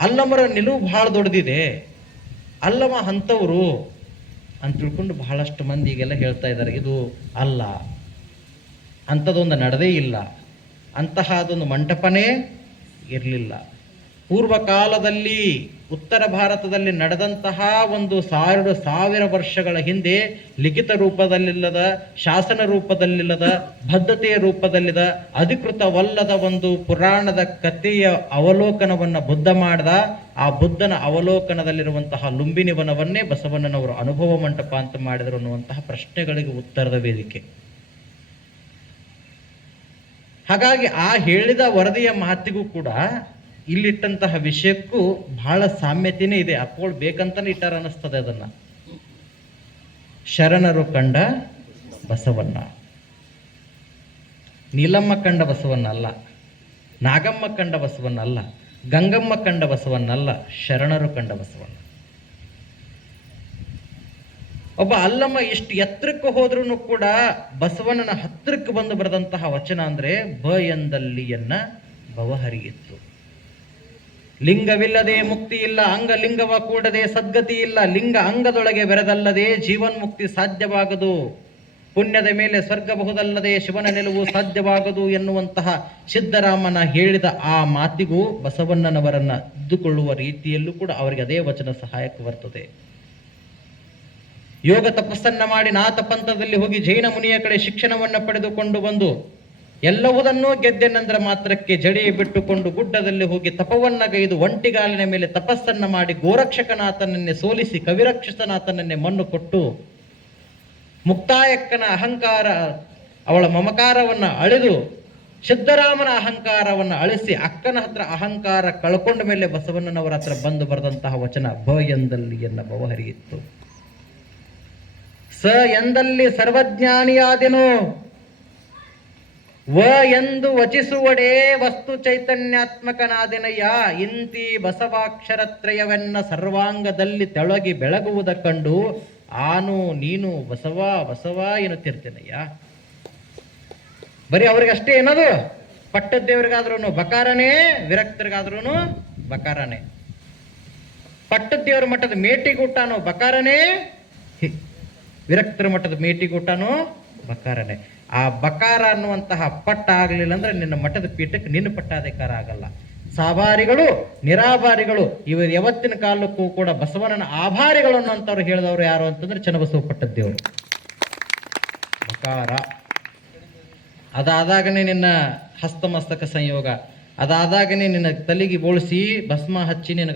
ಅಲ್ಲಮರ ನಿಲುವು ಬಹಳ ದೊಡ್ಡದಿದೆ, ಅಲ್ಲಮ ಅಂಥವ್ರು ಅಂತ ತಿಳ್ಕೊಂಡು ಬಹಳಷ್ಟು ಮಂದಿ ಈಗೆಲ್ಲ ಹೇಳ್ತಾ ಇದ್ದಾರೆ. ಇದು ಅಲ್ಲ, ಅಂಥದ್ದೊಂದು ನಡೆದೇ ಇಲ್ಲ, ಅಂತಹ ಅದೊಂದು ಮಂಟಪನೇ ಇರಲಿಲ್ಲ. ಪೂರ್ವಕಾಲದಲ್ಲಿ ಉತ್ತರ ಭಾರತದಲ್ಲಿ ನಡೆದಂತಹ ಒಂದು 1000 ವರ್ಷಗಳ ಹಿಂದೆ ಲಿಖಿತ ರೂಪದಲ್ಲಿಲ್ಲದ, ಶಾಸನ ರೂಪದಲ್ಲಿಲ್ಲದ, ಬದ್ಧತೆಯ ರೂಪದಲ್ಲಿದ, ಅಧಿಕೃತವಲ್ಲದ ಒಂದು ಪುರಾಣದ ಕಥೆಯ ಅವಲೋಕನವನ್ನು ಬುದ್ಧ ಮಾಡ್ದ. ಆ ಬುದ್ಧನ ಅವಲೋಕನದಲ್ಲಿರುವಂತಹ ಲುಂಬಿನಿ ವನವನ್ನೇ ಬಸವಣ್ಣನವರು ಅನುಭವ ಮಂಟಪ ಅಂತ ಮಾಡಿದರು ಅನ್ನುವಂತಹ ಪ್ರಶ್ನೆಗಳಿಗೆ ಉತ್ತರದ ವೇದಿಕೆ. ಹಾಗಾಗಿ ಆ ಹೇಳಿದ ವರದಿಯ ಮಾತಿಗೂ ಕೂಡ ಇಲ್ಲಿಟ್ಟಂತಹ ವಿಷಯಕ್ಕೂ ಬಹಳ ಸಾಮ್ಯತೆಯೇ ಇದೆ. ಬೇಕಂತಾನೆ ಇಟ್ಟಾರ ಅನ್ನಿಸ್ತದೆ ಅದನ್ನ. ಶರಣರು ಕಂಡ ಬಸವಣ್ಣ, ನೀಲಮ್ಮ ಕಂಡ ಬಸವಣ್ಣ ಅಲ್ಲ, ನಾಗಮ್ಮ ಕಂಡ ಬಸವಣ್ಣ ಅಲ್ಲ, ಗಂಗಮ್ಮ ಕಂಡ ಬಸವಣ್ಣ ಅಲ್ಲ, ಶರಣರು ಕಂಡ ಬಸವಣ್ಣ. ಒಬ್ಬ ಅಲ್ಲಮ್ಮ ಎಷ್ಟು ಎತ್ತರಕ್ಕೆ ಹೋದ್ರೂ ಕೂಡ ಬಸವಣ್ಣನ ಹತ್ತಿರಕ್ಕೆ ಬಂದು ಬರೆದಂತಹ ವಚನ ಅಂದ್ರೆ ಬ ಎಂದಲ್ಲಿಯನ್ನ ಭವಹರಿಯಿತ್ತು. ಲಿಂಗವಿಲ್ಲದೆ ಮುಕ್ತಿ ಇಲ್ಲ, ಅಂಗಲಿಂಗವ ಕೂಡದೆ ಸದ್ಗತಿ ಇಲ್ಲ, ಲಿಂಗ ಅಂಗದೊಳಗೆ ಬೆರೆದಲ್ಲದೆ ಜೀವನ್ಮುಕ್ತಿ ಸಾಧ್ಯವಾಗದು, ಪುಣ್ಯದ ಮೇಲೆ ಸ್ವರ್ಗಬಹುದಲ್ಲದೆ ಶಿವನ ನಿಲುವು ಸಾಧ್ಯವಾಗದು ಎನ್ನುವಂತಹ ಸಿದ್ದರಾಮನ ಹೇಳಿದ ಆ ಮಾತಿಗೂ ಬಸವಣ್ಣನವರನ್ನ ಇದ್ದುಕೊಳ್ಳುವ ರೀತಿಯಲ್ಲೂ ಕೂಡ ಅವರಿಗೆ ಅದೇ ವಚನ ಸಹಾಯಕ ಬರ್ತದೆ. ಯೋಗ ತಪಸ್ಸನ್ನ ಮಾಡಿ ನಾಥ ಪಂಥದಲ್ಲಿ ಹೋಗಿ ಜೈನ ಮುನಿಯ ಕಡೆ ಶಿಕ್ಷಣವನ್ನ ಪಡೆದುಕೊಂಡು ಬಂದು ಎಲ್ಲವುದನ್ನೂ ಗೆದ್ದೆನೆಂದ್ರ ಮಾತ್ರಕ್ಕೆ ಜಡಿ ಬಿಟ್ಟುಕೊಂಡು ಗುಡ್ಡದಲ್ಲಿ ಹೋಗಿ ತಪವನ್ನಗೈದು ಒಂಟಿಗಾಲಿನ ಮೇಲೆ ತಪಸ್ಸನ್ನ ಮಾಡಿ ಗೋರಕ್ಷಕನಾಥನನ್ನೇ ಸೋಲಿಸಿ ಕವಿರಕ್ಷಸನಾಥನನ್ನೇ ಮಣ್ಣು ಕೊಟ್ಟು ಮುಕ್ತಾಯಕ್ಕನ ಅಹಂಕಾರ ಅವಳ ಮಮಕಾರವನ್ನ ಅಳೆದು ಸಿದ್ದರಾಮನ ಅಹಂಕಾರವನ್ನ ಅಳಿಸಿ ಅಕ್ಕನ ಹತ್ರ ಅಹಂಕಾರ ಕಳ್ಕೊಂಡ ಮೇಲೆ ಬಸವಣ್ಣನವರ ಹತ್ರ ಬಂದು ಬರೆದಂತಹ ವಚನ ಬ ಎಂದಲ್ಲಿ ಎನ್ನ ಭವಹರಿಯಿತ್ತು. ಸ ಎಂದಲ್ಲಿ ಸರ್ವಜ್ಞಾನಿಯಾದೆನು, ವ ಎಂದು ವಚಿಸುವಡೆ ವಸ್ತು ಚೈತನ್ಯಾತ್ಮಕನಾದೆನಯ್ಯ. ಇಂತಿ ಬಸವಾಕ್ಷರತ್ರಯವೆನ್ನ ಸರ್ವಾಂಗದಲ್ಲಿ ತೆಳಗಿ ಬೆಳಗುವುದ ಕಂಡು ಆನು ನೀನು ಬಸವ ಬಸವ ಎನ್ನುತ್ತಿರ್ತೇನಯ್ಯ. ಬರೀ ಅವ್ರಿಗೆ ಅಷ್ಟೇ ಏನದು, ಪಟ್ಟದ್ದೇವ್ರಿಗಾದ್ರೂ ಬಕಾರನೇ, ವಿರಕ್ತರಿಗಾದ್ರೂ ಬಕಾರನೇ. ಪಟ್ಟದ್ದೇವ್ರ ಮಠದ ಮೇಟಿಗೂಟನೋ ಬಕಾರನೇ, ವಿರಕ್ತರ ಮಠದ ಮೇಟಿಗೂಟನೋ ಬಕಾರನೇ. ಆ ಬಕಾರ ಅನ್ನುವಂತಹ ಪಟ್ಟ ಆಗಲಿಲ್ಲ ಅಂದ್ರೆ ನಿನ್ನ ಮಠದ ಪೀಠಕ್ಕೆ ನಿನ್ನ ಪಟ್ಟಾಧಿಕಾರ ಆಗಲ್ಲ. ಸಾಭಾರಿಗಳು ನಿರಾಭಾರಿಗಳು ಇವರು ಯಾವತ್ತಿನ ಕಾಲಕ್ಕೂ ಕೂಡ ಬಸವಣ್ಣನ ಆಭಾರಿಗಳು ಅನ್ನೋಂಥವ್ರು ಹೇಳಿದವರು ಯಾರು ಅಂತಂದ್ರೆ ಚನ್ನಬಸವ ಪಟ್ಟದ್ದೇವರು. ಬಕಾರ ಅದಾದಾಗನೇ ನಿನ್ನ ಹಸ್ತಮಸ್ತಕ ಸಂಯೋಗ, ಅದಾದಾಗನೇ ನಿನ್ನ ತಲೆಗೆ ಬೋಳಿಸಿ ಭಸ್ಮ ಹಚ್ಚಿ ನಿನ್ನ